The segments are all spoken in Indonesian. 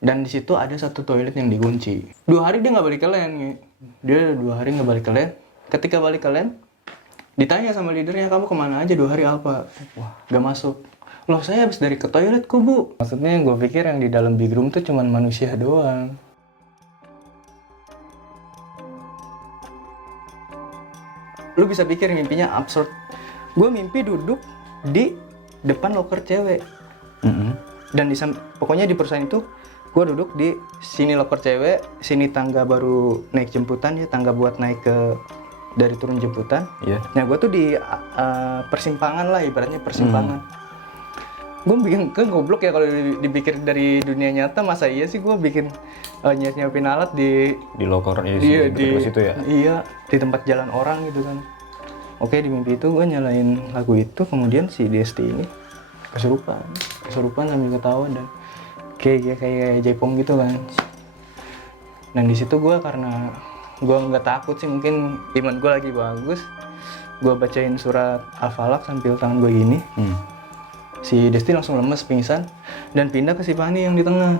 Dan di situ ada satu toilet yang dikunci. 2 hari dia nggak balik ke LAN. Dia 2 hari nggak balik ke LAN. Ketika balik ke LAN, ditanya sama leadernya, kamu kemana aja 2 hari Alpha? Wah, gak masuk. Loh, saya habis dari ke toilet kok, Bu. Maksudnya gue pikir yang di dalam big room tuh cuman manusia doang. Lu bisa pikir mimpinya absurd. Gue mimpi duduk di depan loker cewek. Dan pokoknya di perusahaan itu gue duduk di sini loker cewek, sini tangga baru naik jemputan ya, tangga buat naik ke dari turun jemputan. Iya. Nah gue tuh di persimpangan lah, ibaratnya persimpangan. Gue bikin goblok ya kalau dipikir dari dunia nyata, masa iya sih gue bikin nyiapin alat di loker di situ ya. Iya, di tempat jalan orang gitu kan. Oke, di mimpi itu gue nyalain lagu itu, kemudian si Desti ini kesurupan sambil ketawa dan kayak Jaipong gitu kan. Dan di situ gue, karena gue nggak takut sih, mungkin iman gue lagi bagus, gue bacain surat Al-Falaq sambil tangan gue gini. Si Desti langsung lemes, pingsan, dan pindah ke si Fani yang di tengah.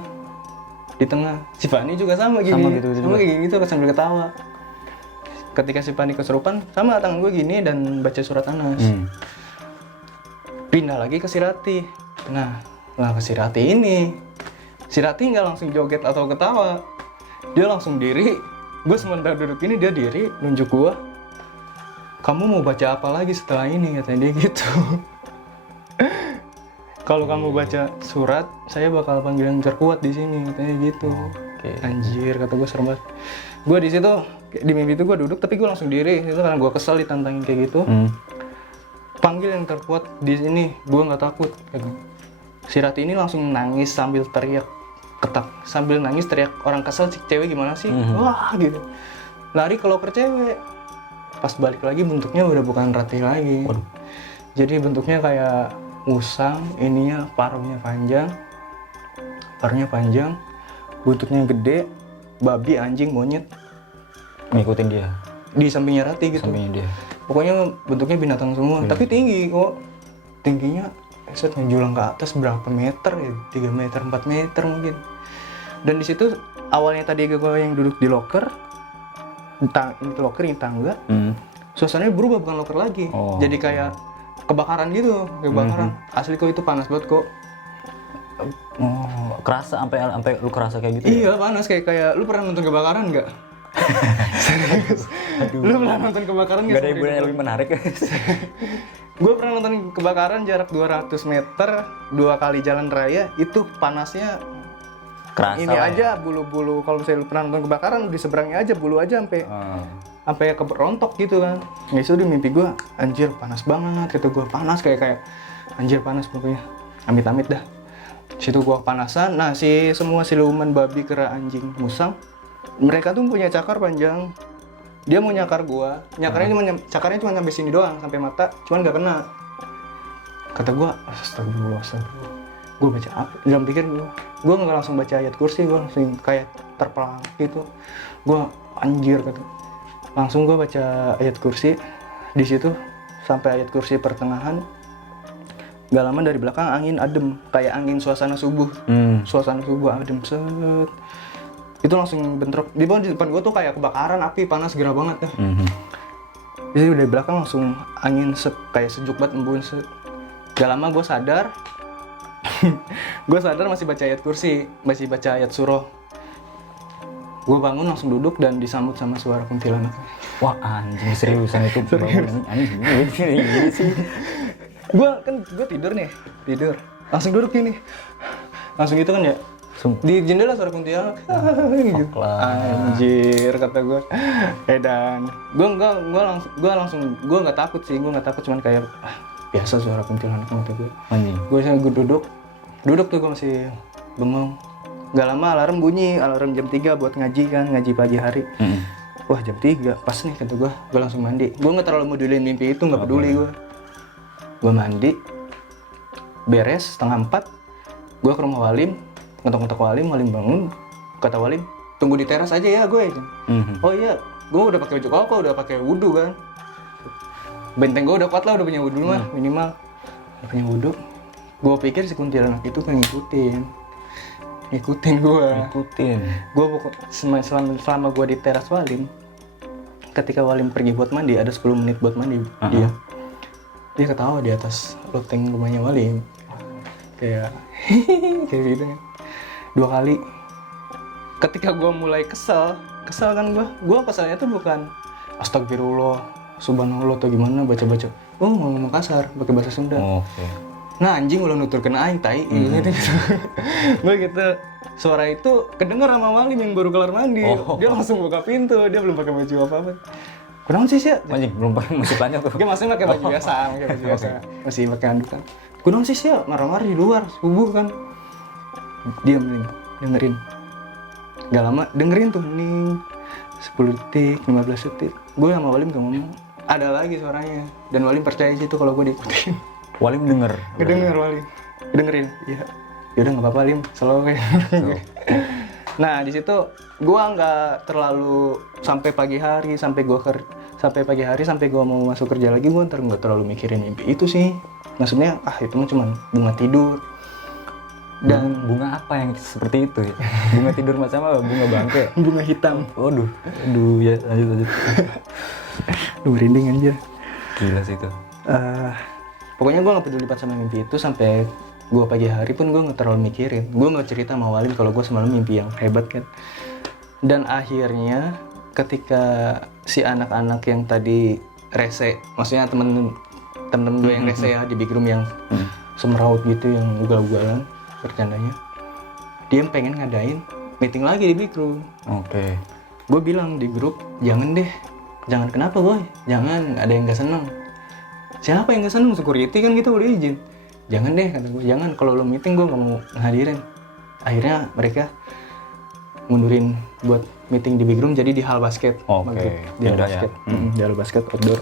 Si Fani juga sama gini, sama kayak gitu sambil ketawa. Ketika si Fani kesurupan, sama tangan gue gini dan baca surat Anas. Pindah lagi ke si Rati. Nah ke si Rati ini, si Rati nggak langsung joget atau ketawa, dia langsung diri. Gue sementara duduk ini, dia diri, nunjuk gue. Kamu mau baca apa lagi setelah ini, katanya dia gitu. Kalau kamu baca surat, saya bakal panggil yang terkuat di sini, katanya gitu. Anjir, kata gue, serem banget. Gue di situ di mimpi itu gue duduk, tapi gue langsung diri. Itu karena gue kesel ditantangin kayak gitu. Panggil yang terkuat di sini, gue nggak takut. Si Rati ini langsung nangis sambil teriak, sambil nangis teriak orang kesel, si cewek gimana sih? Wah gitu. Lari ke loker cewek. Pas balik lagi bentuknya udah bukan Rati lagi. Jadi bentuknya kayak musang, ininya paruhnya panjang, buntutnya gede, babi, anjing, monyet. Ngikutin dia. Di sampingnya Rati gitu. Sampingnya dia. Pokoknya bentuknya binatang semua, tapi tinggi kok. Tingginya menjulang ke atas berapa meter ya? 3 meter, 4 meter mungkin. Dan di situ awalnya tadi gue yang duduk di loker, ini tangga. Suasananya berubah, bukan loker lagi. Jadi kayak kebakaran gitu, Asli kok itu panas banget kok. Kerasa sampai lu kerasa kayak gitu? Iya, panas kayak lu pernah nonton kebakaran nggak? Serius? Lu pernah nonton kebakaran nggak? Gak ada hiburan yang lebih menarik. Gue pernah nonton kebakaran jarak 200 meter, 2 kali jalan raya, itu panasnya kerasa ini aja ya. Bulu-bulu, kalau misalnya lu pernah nonton kebakaran, di seberangnya aja bulu aja sampai kerontok gitu kan. Nggak itu di mimpi gue, anjir panas banget, kata gue, panas kayak anjir panas pokoknya, amit-amit dah. Situ gue panasan. Nah semua siluman babi, kera, anjing, musang, mereka tuh punya cakar panjang. Dia mau nyakar gue, cakarnya cuma sampai sini doang, sampai mata, cuman nggak kena. Kata gue, astagfirullah. Gue baca apa? Dalam pikir gue nggak langsung baca ayat kursi, gue langsung kayak terpelak gitu. Gue anjir, kata. Langsung gue baca ayat kursi. Di situ sampai ayat kursi pertengahan. Gak lama dari belakang angin adem, kayak angin suasana subuh. Suasana subuh adem, set. Itu langsung bentrok. Di depan gue tuh kayak kebakaran, api panas gerah banget dah. Jadi dari belakang langsung angin kayak sejuk banget, embun set. Gak lama gue sadar. Gue sadar masih baca ayat kursi, masih baca ayat surah. Gue bangun langsung duduk dan disambut sama suara kuntilanak. Wah anjing, seriusan itu bangun anjing gini sih. Gue tidur langsung duduk gini, langsung gitu kan ya, di jendela suara kuntilanak gitu. Anjir, kata gue. Dan gue langsung nggak takut sih, cuman kayak biasa suara kuntilanak, kata gue. Gue duduk tuh, gue masih bengong. Gak lama alarm bunyi, alarm jam 3 buat ngaji pagi hari. Wah jam 3, pas nih, kata gue langsung mandi. Gue gak terlalu modulin mimpi itu, gak peduli gue. Gue mandi, beres, 3:30, gue ke rumah Walim, ngetok-ngetok Walim bangun. Kata Walim, tunggu di teras aja ya gue. Oh iya, gue udah pakai baju koko, udah pakai wudu kan. Benteng gue udah kuat lah, udah punya wudu mah, minimal. Udah punya wudu. Gue pikir si kuntilanak itu ngikutin. ngikutin gue. Ikutin. Gue selama gue di teras Walim, ketika Walim pergi buat mandi, ada 10 menit buat mandi, dia ketawa di atas loteng rumahnya Walim, kayak kayak gitu kan. 2 kali. Ketika gue mulai kesel kan gue keselnya tuh bukan astagfirullah, subhanallah atau gimana baca-baca. Oh, ngomong kasar pakai bahasa Sunda. Oke. Nah anjing ulah nuturkeun aing tai gitu. Gue gitu. Suara itu kedengar sama Walim yang baru kelar mandi. Dia langsung buka pintu, dia belum pakai baju apa-apa. Kunaon sih sih? Anjing belum pernah masuk tanya tuh. Dia masih pakai baju biasa, masih pakai handukan. Kunaon sih sih? Marah-marah di luar, subuh kan. Diam nih, dengerin. Gak lama dengerin tuh nih 10 detik, 15 detik. Gue sama Walim gak ngomong. Ada lagi suaranya. Dan Walim percaya situ kalau gue diikutin. Walim denger. Kedenger Walim. Dengerin. Iya. Yaudah nggak apa-apa Lim, selalu kayak. Nah di situ gue nggak terlalu sampai pagi hari sampai gue mau masuk kerja lagi, gue nggak terlalu mikirin mimpi itu sih. Maksudnya itu mah cuma bunga tidur. Dan bunga apa yang seperti itu ya? Bunga tidur macam apa? Bunga bangke? Bunga hitam. Waduh, ya lanjut. Duh merinding anjir. Gila sih itu. Pokoknya gue gak peduli sama mimpi itu sampai gue pagi hari pun gue gak terlalu mikirin. Gue gak cerita sama Walim kalau gue semalam mimpi yang hebat kan. Dan akhirnya ketika si anak-anak yang tadi rese, maksudnya temen-temen gue yang rese ya di big room yang semeraut gitu, yang ugal-ugalan bercandanya, dia pengen ngadain meeting lagi di big room. Oke. Gue bilang di grup, jangan kenapa boy, jangan, ada yang gak seneng. Siapa yang gak seneng? Security kan kita udah izin. Jangan deh, kata gue, jangan, kalau lo meeting gue gak mau ngehadirin. Akhirnya mereka mundurin buat meeting di big room, jadi di hall basket. Oke. Di hall basket, di hall basket outdoor.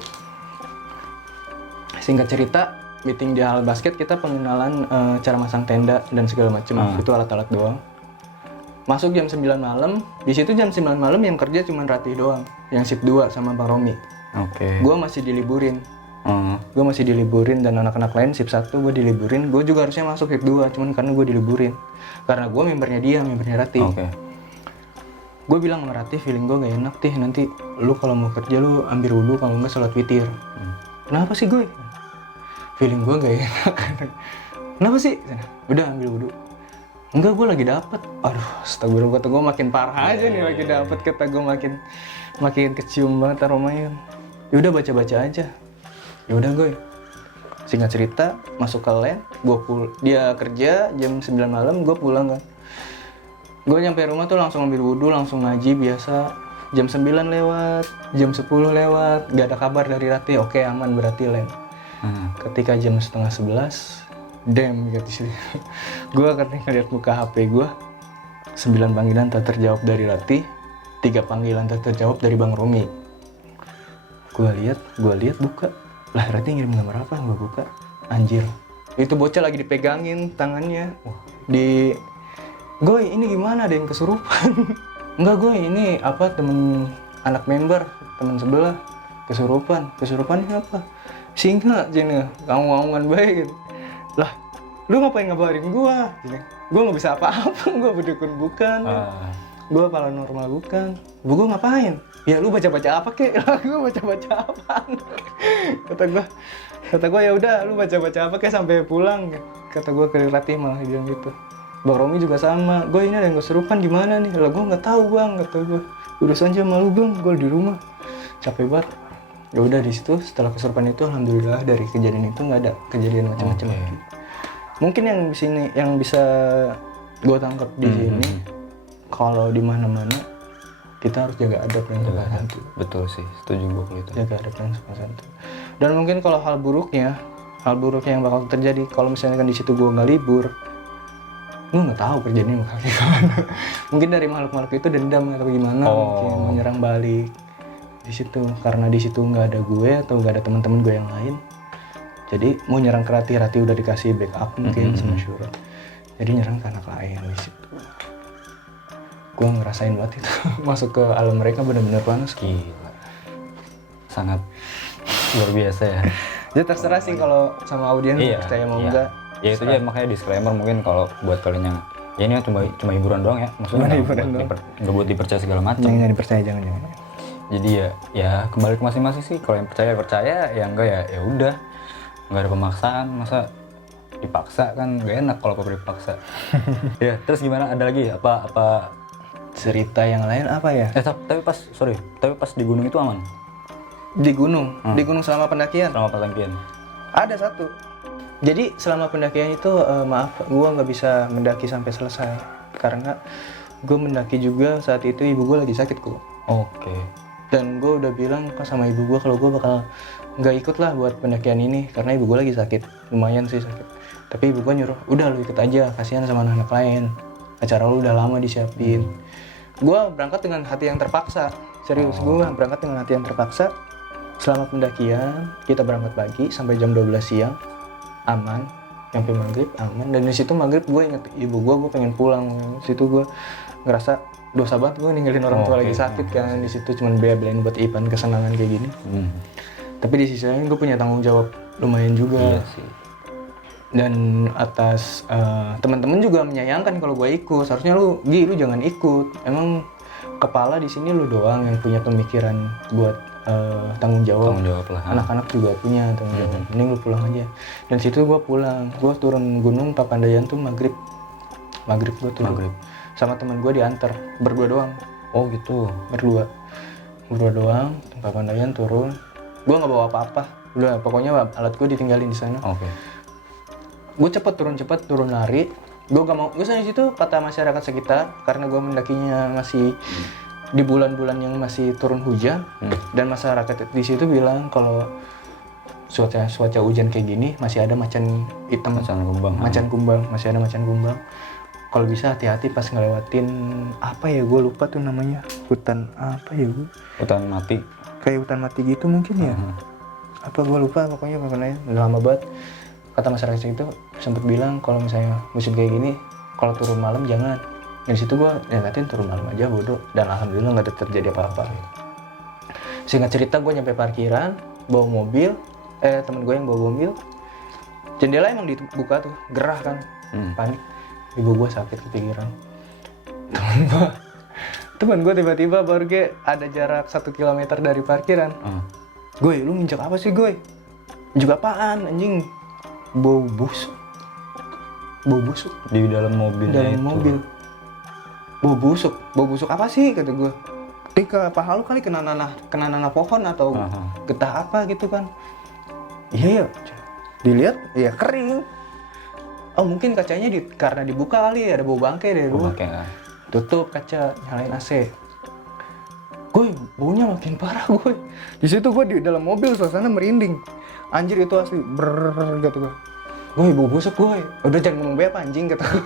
Singkat cerita, meeting di hall basket kita pengenalan cara masang tenda dan segala macam. Itu alat-alat doang. Masuk jam 9 malam, di situ jam 9 malam yang kerja cuma Ratih doang, yang shift 2 sama Bang Romi. Oke. Gue masih diliburin. Dan anak-anak lain shift 1 gue diliburin. Gue juga harusnya masuk shift 2, cuman karena gue diliburin. Karena gue membernya Ratih. Oke. Gue bilang sama Ratih, feeling gue gak enak Tih, nanti lu kalau mau kerja lu ambil wudhu, kalau enggak sholat witir. Kenapa sih gue? Feeling gue gak enak. Kenapa sih? Udah ambil wudhu. Enggak, gue lagi dapet. Aduh, astagfirullah, kata gue makin parah aja nih lagi dapet. Kata gue makin kecium banget aromanya. Yaudah baca-baca aja. Yaudah gue. Singkat cerita, masuk ke LAN, dia kerja jam 9 malam, gue pulang kan. Gue nyampe rumah tuh langsung ambil wudhu, langsung ngaji biasa. Jam 9 lewat, jam 10 lewat, gak ada kabar dari Ratih. Oke, aman berarti LAN. Ketika jam setengah 11, damn gitu sih. Gue ketika lihat buka HP gue, 9 panggilan tak terjawab dari Ratih, 3 panggilan tak terjawab dari Bang Romi. Gue lihat buka. Lah Ratih ngirim nomor apa? Gue buka. Anjir. Itu bocah lagi dipegangin tangannya. Goy, ini gimana, ada yang kesurupan? Enggak Goy, ini temen anak member, temen sebelah kesurupan. Kesurupannya apa? Singa, Cina, ngawang-ngawangan baik gitu. Lah, lu ngapain ngabarin gua? Gua nggak bisa apa-apa, gua berdukun bukan. Gua paranormal bukan. Gua ngapain? Ya lu baca-baca apa kek? Gua baca-baca apaan? Kata gua ya udah, lu baca-baca apa kek sampai pulang. Kata gua ke Ratih malah bilang gitu. Bang Romi juga sama. Gua ini ada yang kesurupan gimana nih? Lah gua nggak tahu bang, kata gua. Urusan aja malu bang, gua di rumah. Capek banget. Ya udah di situ setelah kesurupan itu alhamdulillah dari kejadian itu nggak ada kejadian macam-macam lagi. Mungkin yang bisa gue tangkap di sini, kalau di mana-mana kita harus jaga adab dan sopan santun. Betul sih, setuju gue kalau itu. Jaga adab dan sopan santun. Dan mungkin kalau hal buruknya yang bakal terjadi kalau misalnya kan di situ gue nggak libur, gue nggak tahu kerjanya bakal gimana. Mungkin dari makhluk-makhluk itu dendam atau gimana, mungkin menyerang balik. Di situ karena di situ nggak ada gue atau nggak ada teman-teman gue yang lain, jadi mau nyerang ke Ratih udah dikasih backup mungkin sama Syura, jadi nyerang ke anak lain. Di situ gue ngerasain banget itu. Masuk ke alam mereka benar-benar panas. Gila, sangat luar biasa ya. Ya terserah sih kalau sama audiens percaya mau enggak. Ya itu aja makanya disclaimer mungkin kalau buat kalian yang Ya ini cuma hiburan doang ya, maksudnya Cuma hiburan doang. nggak buat dipercaya segala macam. Jangan dipercaya, jangan. Jadi ya kembali ke masing-masing sih. Kalau yang percaya, ya enggak ya udah. Nggak ada pemaksaan, masa dipaksa kan nggak enak kalau dipaksa. Ya terus gimana, ada lagi apa Cerita yang lain apa ya? tapi pas di gunung itu aman Di gunung selama pendakian. selama pendakian? Ada satu. Jadi selama pendakian itu maaf, gue nggak bisa mendaki sampai selesai karena gue mendaki juga saat itu ibu gue lagi sakit kok. Oke. Dan gue udah bilang sama ibu gue kalau gue bakal nggak ikut lah buat pendakian ini karena ibu gue lagi sakit, lumayan sih sakit. Tapi ibu gue nyuruh, udah lu ikut aja, kasihan sama anak-anak lain. Acara lu udah lama disiapin. Gue berangkat dengan hati yang terpaksa, serius. Gue berangkat dengan hati yang terpaksa. Selama pendakian kita berangkat pagi sampai jam 12 siang aman, sampai maghrib aman. Dan di situ maghrib gue inget ibu gue pengen pulang. Di situ gue ngerasa dosa banget gue ninggalin orang tua lagi sakit kan. Di situ cuma bela-belain buat Ipan kesenangan kayak gini. Tapi di sisi lain gue punya tanggung jawab lumayan juga. Iya sih. Dan atas teman-teman juga menyayangkan kalau gue ikut. Seharusnya lu jangan ikut. Emang kepala di sini lu doang yang punya pemikiran buat tanggung jawab lah. Anak-anak juga punya tanggung jawab. Mending lu pulang aja. Dan situ gue pulang. Gue turun gunung Papandayan tuh maghrib gue turun. Sama teman gue diantar berdua doang. Oh gitu. Berdua doang Papandayan turun. Gue nggak bawa apa-apa. Udah pokoknya alat gue ditinggalin di sana. Oke. Gue cepet turun lari. Gue gak mau, gue sana situ kata masyarakat sekitar karena gue mendakinya masih di bulan-bulan yang masih turun hujan. Dan masyarakat di situ bilang kalau cuaca hujan kayak gini masih ada macan hitam, macan kumbang, masih ada macan kumbang. Kalau bisa hati-hati pas ngelewatin apa ya, gue lupa tuh namanya, hutan apa ya gue? Hutan mati. Kayak hutan mati gitu mungkin ya. Apa gue lupa, pokoknya udah lama banget. Kata masyarakat itu sempat bilang kalau misalnya musim kayak gini kalau turun malam jangan. Dari situ gue ngatin turun malam aja bodoh, dan alhamdulillah nggak ada terjadi apa-apa. Singkat cerita gue nyampe parkiran bawa mobil, temen gue yang bawa mobil, jendela emang dibuka tuh, gerah kan, panik. Ibu gue sakit kepikiran. Temen gue tiba-tiba baru ada jarak 1 kilometer dari parkiran. Gue, lu nginjak apa sih gue? Juga apaan anjing? Bau busuk Di dalam mobil. Bau busuk apa sih kata gue? Ketika paha lu kali kena nanah pohon atau getah apa gitu kan? Iya, dilihat ya kering. Oh mungkin kacanya karena dibuka kali ya, ada bau bangkai dari luar. Tutup kaca, nyalain AC. Gue baunya makin parah gue. Di situ gue di dalam mobil suasana merinding. Anjir itu asli gitu gue. Gue bau busuk gue. Udah jangan ngomong bea anjing kata gue.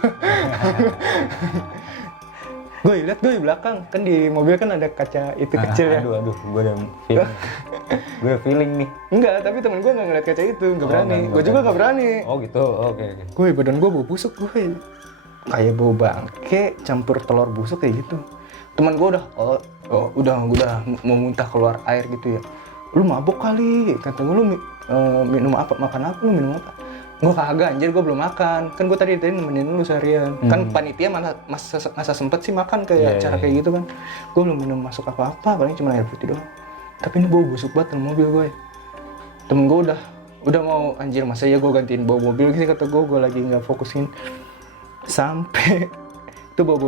Gue lihat gue di belakang kan di mobil kan ada kaca itu kecil ya. Aduh, gue udah feeling nih. Enggak, tapi temen gue nggak ngeliat kaca itu, nggak berani. Gue juga nggak berani. Oh gitu, oke. Gue badan gue bau busuk gue. Kayak bau bangke campur telur busuk kayak gitu. Teman gue udah mau muntah keluar air gitu ya. Lu mabuk kali, kata gue, lu minum apa, makan apa, lu minum apa? Gue kagak anjir, gue belum makan. Kan gue tadi nemenin lu seharian. Kan panitia masa sempet sih makan kayak acara kayak gitu kan. Gue belum minum masuk apa-apa, paling cuma air putih doang. Tapi ini bau busuk banget dalam mobil gue. Temen gue udah mau anjir, masa ya gue gantiin bau mobil gitu, kata gue lagi nggak fokusin. Sampai itu bau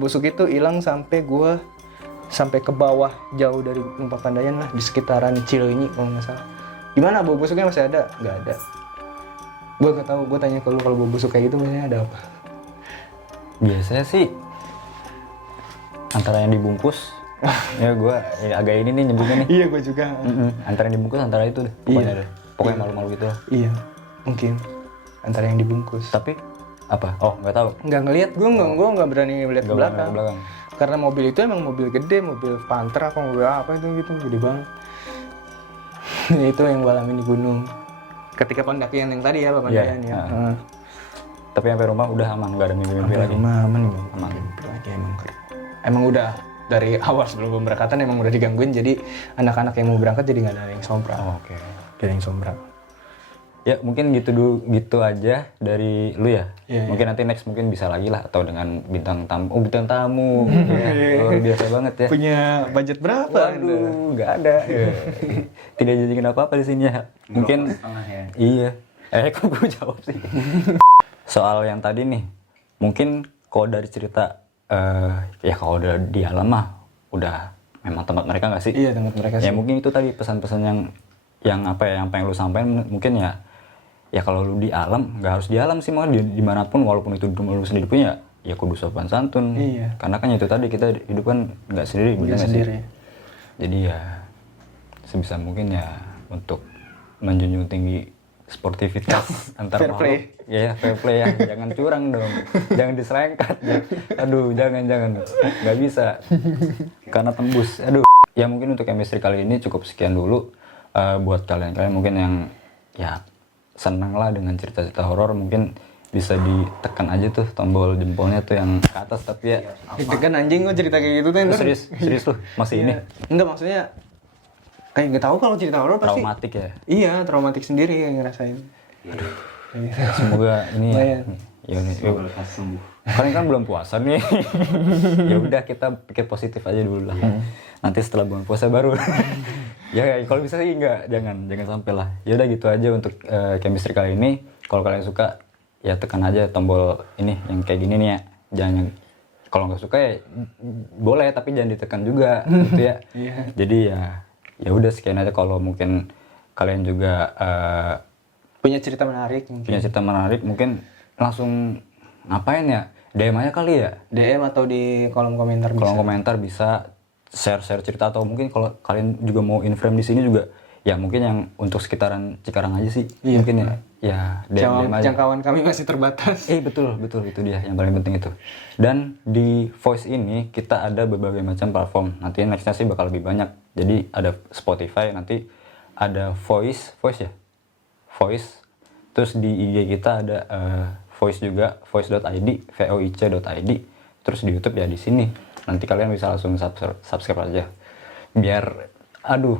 busuk itu hilang sampai ke bawah jauh dari Gunung Papandayan lah, di sekitaran Cileunyi kalau nggak salah. Gimana bau busuknya masih ada? Nggak ada. Gue nggak tahu. Gue tanya ke lu kalau bau busuk kayak gitu biasanya ada apa? Biasanya sih antara yang dibungkus, ya gue agak ini nih nyebutnya nih. Iya gue juga. Antara yang dibungkus antara itu deh. Pokoknya malu-malu gitu lah. Iya, mungkin antara yang dibungkus. Tapi apa? Oh nggak tahu. Nggak ngelihat, gue nggak berani ngeliat ke belakang. Karena mobil itu emang mobil gede, mobil Panther apa mobil apa itu gitu, gede banget. Itu yang gue alamin di gunung. Ketika pendakian yang tadi ya, Papandayan ya. Tapi sampai rumah udah aman, nggak ada mimpi-mimpi lagi. Rumah aman, mimpi lagi emang udah dari awal sebelum pemberangkatan emang udah digangguin, jadi anak-anak yang mau berangkat jadi nggak ada yang sombra. Oke. Gak ada yang sombra. Ya mungkin gitu aja dari lu ya. Iya, Mungkin nanti next mungkin bisa lagi lah atau dengan bintang tamu. Oh bintang tamu, ya, luar biasa banget ya. Punya budget berapa? Anda? Waduh, nggak ada. Ya. Tidak janjikan apa-apa di sini ya. Mungkin ya. iya. Kok gue jawab sih. Soal yang tadi nih, mungkin kalau dari cerita ya kalau udah di alam mah udah memang tempat mereka nggak sih? Iya, tempat mereka sih. Ya mungkin itu tadi pesan-pesan yang apa ya, yang pengen lu sampaikan mungkin ya kalau lu di alam nggak harus di alam sih, malah dimanapun walaupun itu lu sendiri punya ya kudu sopan santun. Iya. Karena kan itu tadi kita hidup kan nggak sendiri, bener nggak sih? Sendiri. Jadi ya sebisa mungkin ya untuk menjunjung tinggi sportivitas antar Fair play. makhluk. Ya fair play ya, jangan curang dong, jangan diserengkat. Aduh jangan nggak bisa karena tembus. Aduh ya mungkin untuk chemistry kali ini cukup sekian dulu. Buat kalian mungkin yang ya senang lah dengan cerita-cerita horor, mungkin bisa ditekan aja tuh tombol jempolnya tuh yang ke atas. Tapi ya Ditekan anjing gua cerita kayak gitu tuh. serius tuh masih ini Enggak, maksudnya kayak nggak tahu kalau cerita horor pasti. traumatik ya. Iya, traumatik sendiri yang ngerasain. Semoga ini Lumayan. ya nih, yuk. Lekas sembuh. Kalian kan belum puasa nih. Ya udah kita pikir positif aja dulu lah. Nanti setelah bulan puasa baru. Ya kalau bisa sih jangan sampai lah. Ya udah gitu aja untuk chemistry kali ini. Kalau kalian suka ya tekan aja tombol ini yang kayak gini nih ya. Jangan kalau nggak suka ya boleh tapi jangan ditekan juga gitu ya. Jadi ya udah sekian aja. Kalau mungkin kalian juga Punya cerita menarik mungkin langsung ngapain ya? DM aja kali ya. DM atau di kolom komentar bisa. Kolom komentar bisa share cerita, atau mungkin kalau kalian juga mau in-frame di sini juga ya mungkin yang untuk sekitaran Cikarang aja sih. Mungkin ya DM aja. Jangkauan kami masih terbatas. Betul itu dia yang paling penting itu. Dan di Voice ini kita ada berbagai macam platform. Nanti nextnya sih bakal lebih banyak. Jadi ada Spotify, nanti ada Voice ya. Voice. Terus di IG kita ada Voice juga, voice.id, voic.id. Terus di YouTube ya di sini. Nanti kalian bisa langsung subscribe aja. Biar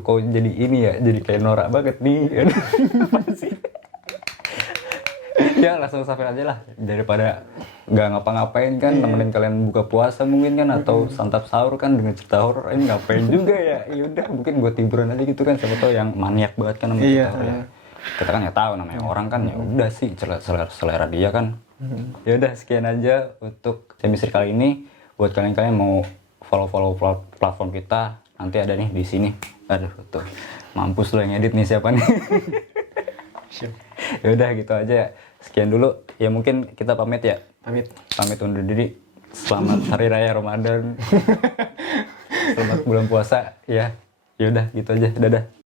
kok jadi ini ya, jadi kayak norak banget nih. Apaan sih? Ya langsung subscribe aja lah, daripada nggak ngapa-ngapain kan, nemenin kalian buka puasa mungkin kan, atau santap sahur kan dengan cerita horor. Ini ngapain juga ya? Yaudah mungkin buat hiburan aja gitu kan, siapa tahu yang maniak banget kan sama cerita horor ya. Kita kan ya tahu namanya orang kan, ya udah sih selera dia kan. Ya udah sekian aja untuk chemistry kali ini. Buat kalian mau follow platform kita, nanti ada nih di sini. Aduh tuh mampus lo yang edit nih siapa nih. Ya udah gitu aja. Sekian dulu. Ya mungkin kita pamit ya. Pamit undur diri. Selamat hari raya Ramadan. Selamat bulan puasa ya. Ya udah gitu aja. Dadah.